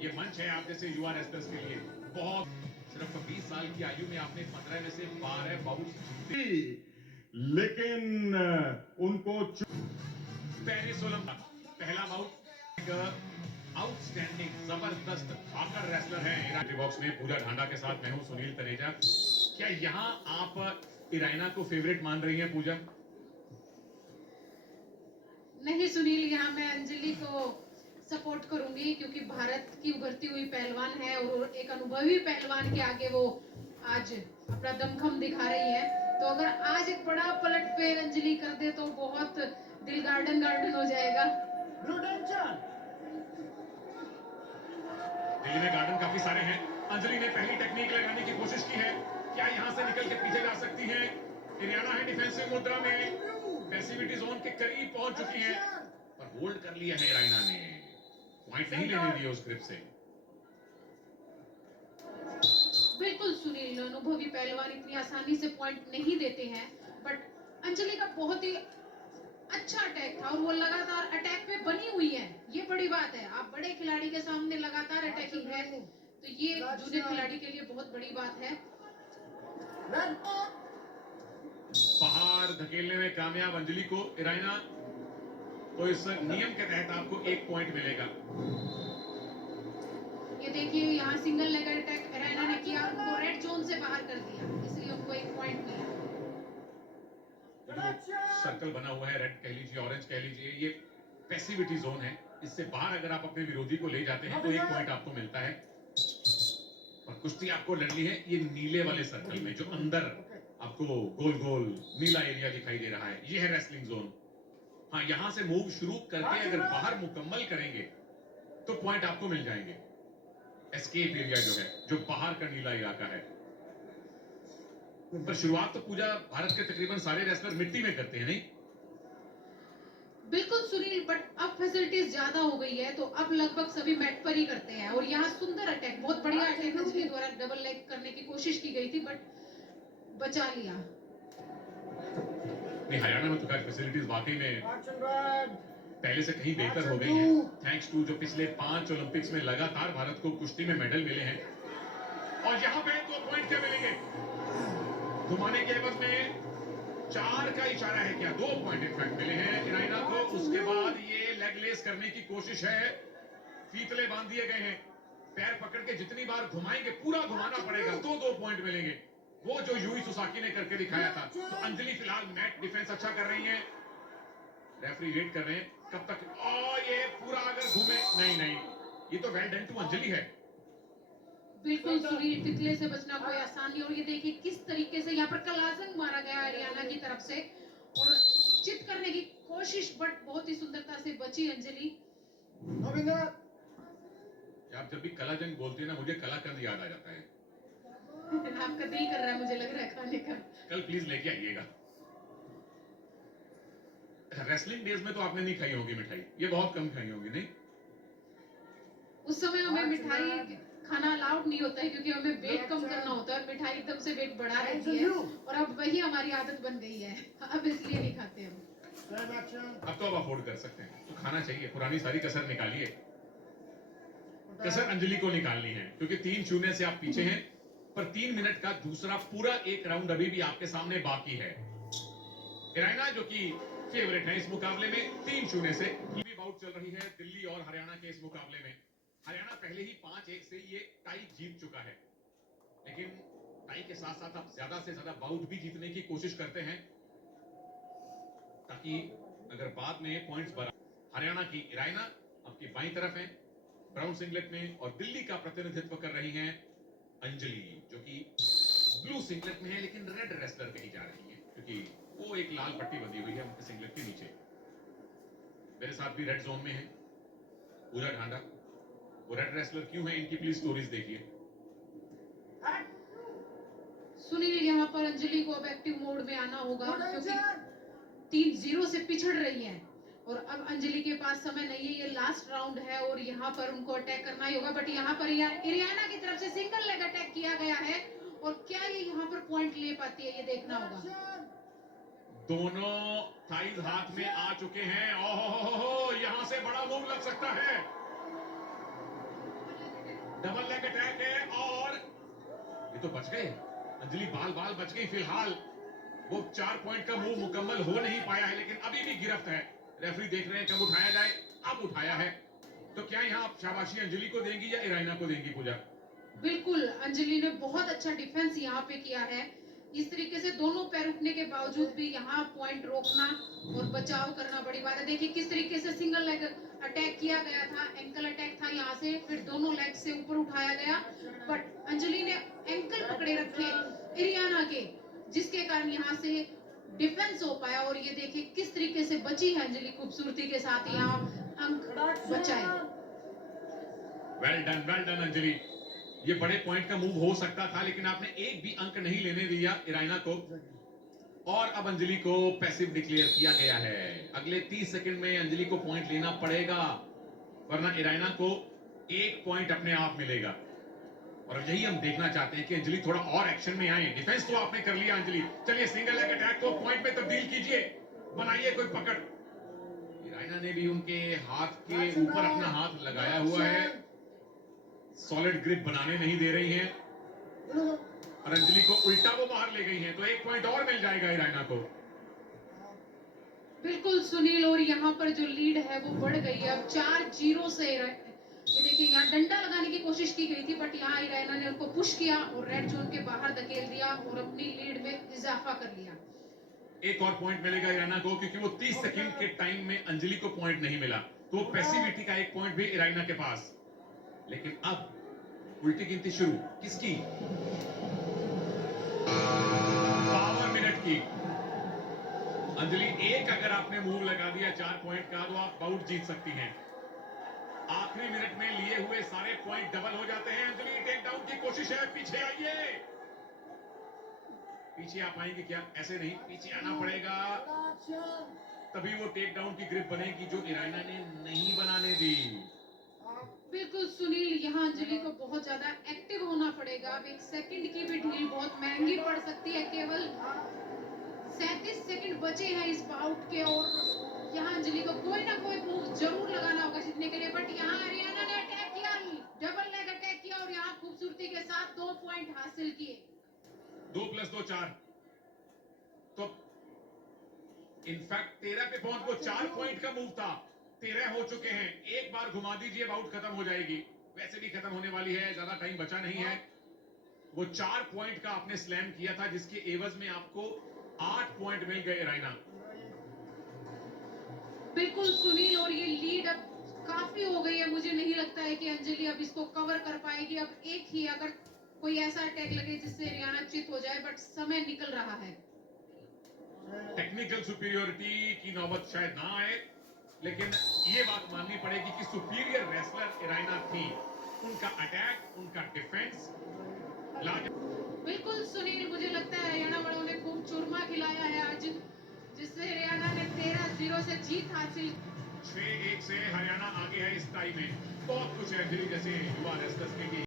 ये मंच है आप जैसे युवा रेसलर्स के लिए। बहुत सिर्फ 20 साल की आयु में आपने 15 में से 12 बाउट्स जीते, लेकिन उनको पेरिस ओलंपिक पहला बाउट आउटस्टैंडिंग जबरदस्त धाकड़ रेसलर है बॉक्स में पूजा ढांडा के साथ मैं हूं सुनील तनेजा। क्या यहां आप इराइना को फेवरेट मान रही हैं पूजा? नहीं सुनील, यहाँ मैं अंजलि को सपोर्ट करूंगी क्योंकि भारत की उभरती हुई पहलवान है और एक अनुभवी पहलवान के आगे वो आज अपना दमखम दिखा रही है। तो अगर आज एक बड़ा पलट फेर अंजलि कर दे तो बहुत दिल गार्डन गार्डन हो जाएगा। दिल्ली में गार्डन काफी सारे हैं। अंजलि ने पहली टेक्निक लगाने की कोशिश की है, क्या यहां से निकल के पीछे जा सकती हैं? इरियाना है डिफेंसिव मुद्रा में, पैसिविटी जोन के करीब पहुंच चुकी है, पर होल्ड कर लिया है इराइना ने, पॉइंट नहीं लेने दिए उस ग्रिप से। बिल्कुल सुनील, अनुभवी पहलवान इतनी आसानी से पॉइंट नहीं देते हैं, बट अंजलि का बहुत ही अच्छा अटैक था और वो लगातार अटैक पे बनी हुई है। ये बड़ी बात है, आप बड़े खिलाड़ी के सामने लगातार अटैकिंग है तो ये जूनियर खिलाड़ी के लिए बहुत बड़ी बात है। बाहर धकेलने में कामयाब अंजलि को इराइना, तो इस नियम के तहत आपको 1 पॉइंट मिलेगा। ये देखिए यहाँ सिंगल लेग अटैक इराइना ने किया और उनको रेड जोन से बाहर कर दिया, इसलिए उनको 1 पॉइंट मिला। सर्कल बना हुआ है, रेड कह लीजिए, ऑरेंज कह लीजिए, ये पैसिविटी जोन है। इससे बाहर अगर आप अपने विरोधी को ले जाते हैं तो 1 पॉइंट आपको मिलता है। और कुश्ती आपको लड़नी है ये नीले वाले सर्कल में, जो अंदर आपको गोल गोल नीला एरिया दिखाई दे रहा है, ये है रेसलिंग जोन। हाँ, यहां से मूव शुरू करके अगर बाहर मुकम्मल करेंगे तो पॉइंट आपको मिल जाएंगे। एस्केप एरिया जो है, जो बाहर का नीला इलाका है। पर शुरुआत तो पूजा भारत के तकरीबन सारे रेसलर मिट्टी में करते हैं, नहीं? बिल्कुल सुनील, बट अब फैसिलिटीज ज्यादा हो गई है तो अब लगभग सभी मैट पर ही करते हैं। और यहाँ सुंदर अटैक, बहुत बढ़िया अटैक अंजलि द्वारा डबल लेग करने की कोशिश की गई थी बट बचा लिया। नहीं, हरियाणा में तो खैर फैसिलिटीज वाकई में पहले से कहीं बेहतर हो गई हैं, थैंक्स टू जो पिछले 5 ओलंपिक्स में लगातार भारत को कुश्ती में मेडल मिले हैं। और यहाँ पे 2 पॉइंट क्या मिलेंगे? घुमाने के एवज में 4 का इशारा है, क्या 2 पॉइंट इनफैक्ट मिले हैं इराइना को। उसके बाद ये लेग लेस करने की कोशिश है, फीतले बांध दिए गए हैं, पैर पकड़ के जितनी बार घुमाएंगे पूरा घुमाना पड़ेगा तो 2 पॉइंट मिलेंगे, वो जो यूई सुसाकी ने करके दिखाया था। तो अंजलि फिलहाल मैट डिफेंस अच्छा कर रही है, रेफरी वेट कर रहे हैं कब तक। ये पूरा अगर घूमे, नहीं, ये तो वेल डन टू अंजलि है। बिल्कुल सुनील, तितले से बचना कोई आसान नहीं। और ये देखिए किस तरीके से यहाँ पर कलाजंग मारा गया हरियाणा की तरफ से और चित करने की कोशिश, बट बहुत ही सुंदरता से बची अंजलि। आप जब भी कलाजंग बोलते हैं ना, मुझे कलाकंद याद आ जाता है। आपका दिल कर रहा है, मुझे लग रहा है खाने का। कल प्लीज लेके आइएगा। रेसलिंग डेज में तो आपने नहीं खाई होगी मिठाई, ये बहुत कम खाई होगी, नहीं? उस समय हमें मिठाई खाना अलाउड नहीं होता है क्योंकि हमें वेट कम करना होता है और मिठाई एकदम से वेट बढ़ा देती है और अब वही हमारी आदत बन गई है, अब इसलिए नहीं खाते हम। अब तो आप अफोर्ड कर सकते हैं तो खाना चाहिए, पुरानी सारी कसर निकालिए। कसर अंजलि को निकालनी है क्योंकि 3-0 से आप पीछे हैं, पर 3 मिनट का दूसरा पूरा एक राउंड अभी भी आपके सामने बाकी है। इराइना जो कि फेवरेट है इस मुकाबले में, 3-0 से बाउट चल रही है दिल्ली और हरियाणा के इस मुकाबले में। हरियाणा पहले ही 5-1 से ये टाई जीत चुका है, लेकिन टाई के साथ साथ आप ज्यादा से ज्यादा बाउट भी जीतने की कोशिश करते हैं ताकि अगर बाद में पॉइंट्स बढ़ा। हरियाणा की इराइना आपकी बाईं तरफ है ब्राउन सिंगलेट में, और दिल्ली का प्रतिनिधित्व कर रही हैं अंजलि जो कि ब्लू सिंगलेट में है लेकिन रेड रेसलर कही जा रही है क्योंकि वो एक लाल पट्टी बंधी हुई है उनके सिंगलेट के नीचे। मेरे साथ भी रेड जोन में है पूजा ढांडा, वो रेड रेसलर क्यों है इनकी प्लीज स्टोरीज देखिए। सुनील, यहाँ पर अंजलि को अब एक्टिव मोड में आना होगा क्योंकि 3-0 से पिछड़ रही है और अब अंजलि के पास समय नहीं है, ये लास्ट राउंड है और यहाँ पर उनको अटैक करना ही होगा। बट यहाँ पर इरियाना की तरफ से सिंगल लेग अटैक किया गया है और क्या ये यहाँ पर पॉइंट ले पाती है, ये देखना होगा। दोनों थाइज हाथ में आ चुके हैं, ओहो यहाँ से बड़ा मूव लग सकता है। डबल लेग अटैक है और ये तो बच गए। अंजलि बाल बाल बच गई। फिलहाल वो 4 पॉइंट का मूव मुकम्मल हो नहीं पाया है, लेकिन अभी भी गिरफ्त है। रेफरी देख रहे हैं कब उठाया जाए। अब उठाया है, तो क्या यहाँ आप शाबाशी अंजलि को देंगी या इराइना को देंगी पूजा? बिल्कुल, अंजलि ने बहुत अच्छा डिफेंस यहाँ पे किया है। इस तरीके से दोनों पैर उठने के बावजूद भी यहाँ पॉइंट रोकना और बचाव करना बड़ी बात है। देखिए किस तरीके से सिंगल लेग अटैक किया गया था, एंकल अटैक था यहाँ से, फिर दोनों लेग से ऊपर उठाया गया, बट अंजलि ने एंकल पकड़े रखे इरियाना के, जिसके कारण यहाँ से डिफेंस हो पाया। और ये देखिए किस तरीके से बची है अंजलि खूबसूरती के साथ, यहाँ अंक बचाए। Well done Anjali. ये बड़े पॉइंट का मूव हो सकता था, लेकिन आपने एक भी अंक नहीं लेने दिया इराइना को। और अब अंजलि को पैसिव डिक्लेयर किया गया है। अगले 30 सेकंड में अंजलि को पॉइंट लेना पड़ेगा, वरना इराइना को एक पॉइंट अपने आप मिलेगा। और यही हम देखना चाहते हैं कि अंजलि थोड़ा और एक्शन में आए। डिफेंस तो आपने कर लिया अंजलि, चलिए सिंगल लेग अटैक को पॉइंट में तब्दील कीजिए, बनाइए कोई पकड़। इराइना ने भी उनके हाथ के ऊपर अपना हाथ लगाया हुआ है, सॉलिड ग्रिप बनाने नहीं दे रही हैं, और अंजलि को उल्टा वो बाहर ले गई हैं, तो एक पॉइंट और मिल जाएगा इराइना को। बिल्कुल सुनील, और यहाँ पर जो लीड है वो बढ़ गई है अब 4-0 से। ये देखिए यहाँ डंडा लगाने की कोशिश की गई थी, बट यहाँ इराइना ने उनको पुश किया और रेड जोन के बाहर धकेल दिया और अपनी लीड में इजाफा कर लिया। एक और पॉइंट मिलेगा इराइना को, क्योंकि वो 30 सेकंड के टाइम में अंजलि को पॉइंट नहीं मिला, तो पैसिविटी का एक पॉइंट भी इराइना के पास। लेकिन अब उल्टी गिनती शुरू, किसकी? पावर मिनट की। अंजलि एक अगर आपने मूव लगा दिया 4 पॉइंट का, तो आप बाउट जीत सकती हैं। आखिरी मिनट में लिए हुए सारे पॉइंट डबल हो जाते हैं। अंजलि टेक डाउन की कोशिश है, पीछे आइए। पीछे आ पाएंगे क्या? ऐसे नहीं, पीछे आना पड़ेगा, तभी वो टेक डाउन की ग्रिप बनेगी जो इराइना ने नहीं बनाने दी। बिल्कुल सुनील, यहाँ अंजलि को बहुत ज्यादा एक्टिव होना पड़ेगा। अब एक सेकंड की भी ढील बहुत महंगी पड़ सकती है। केवल 37 सेकंड बचे हैं इस बाउट के, और यहाँ अंजलि को कोई ना कोई मूव जरूर लगाना होगा जीतने के लिए। बट यहाँ हरियाणा ने अटैक किया, डबल लेग अटैक किया और यहाँ खूबसूरती के साथ 2 पॉइंट हासिल किए। 2 + 2 4, तो इनफैक्ट 13 पे पहुंच, वो 4 पॉइंट का मूव था, 13 हो चुके हैं। एक बार घुमा दीजिए, बाउट खत्म हो जाएगी। वैसे भी खत्म होने वाली है, ज्यादा टाइम बचा नहीं है। वो 4 पॉइंट का आपने स्लैम किया था, जिसके एवज में आपको 8 पॉइंट मिल गए इराइना। बिल्कुल सुनील, और ये लीड अब काफी हो गई है। मुझे नहीं लगता है कि अंजलि अब इसको कवर कर पाएगी। अब एक ही अगर कोई ऐसा अटैक लगे जिससे हरियाणा चित हो जाए, बट समय निकल रहा है। टेक्निकल सुपीरियोरिटी की नौबत शायद ना आए, लेकिन ये बात माननी पड़ेगी कि सुपीरियर रेसलर इराइना थी। उनका अटैक, उनका डिफेंस बिल्कुल सुनील, मुझे लगता है हरियाणा वालों ने खूब चूरमा खिलाया है आज, जिससे हरियाणा ने 13-0 से जीत हासिल। 6-1 से हरियाणा आगे है इस टाई में। बहुत कुछ है अंजलि जैसे युवा रेसलर्स के लिए।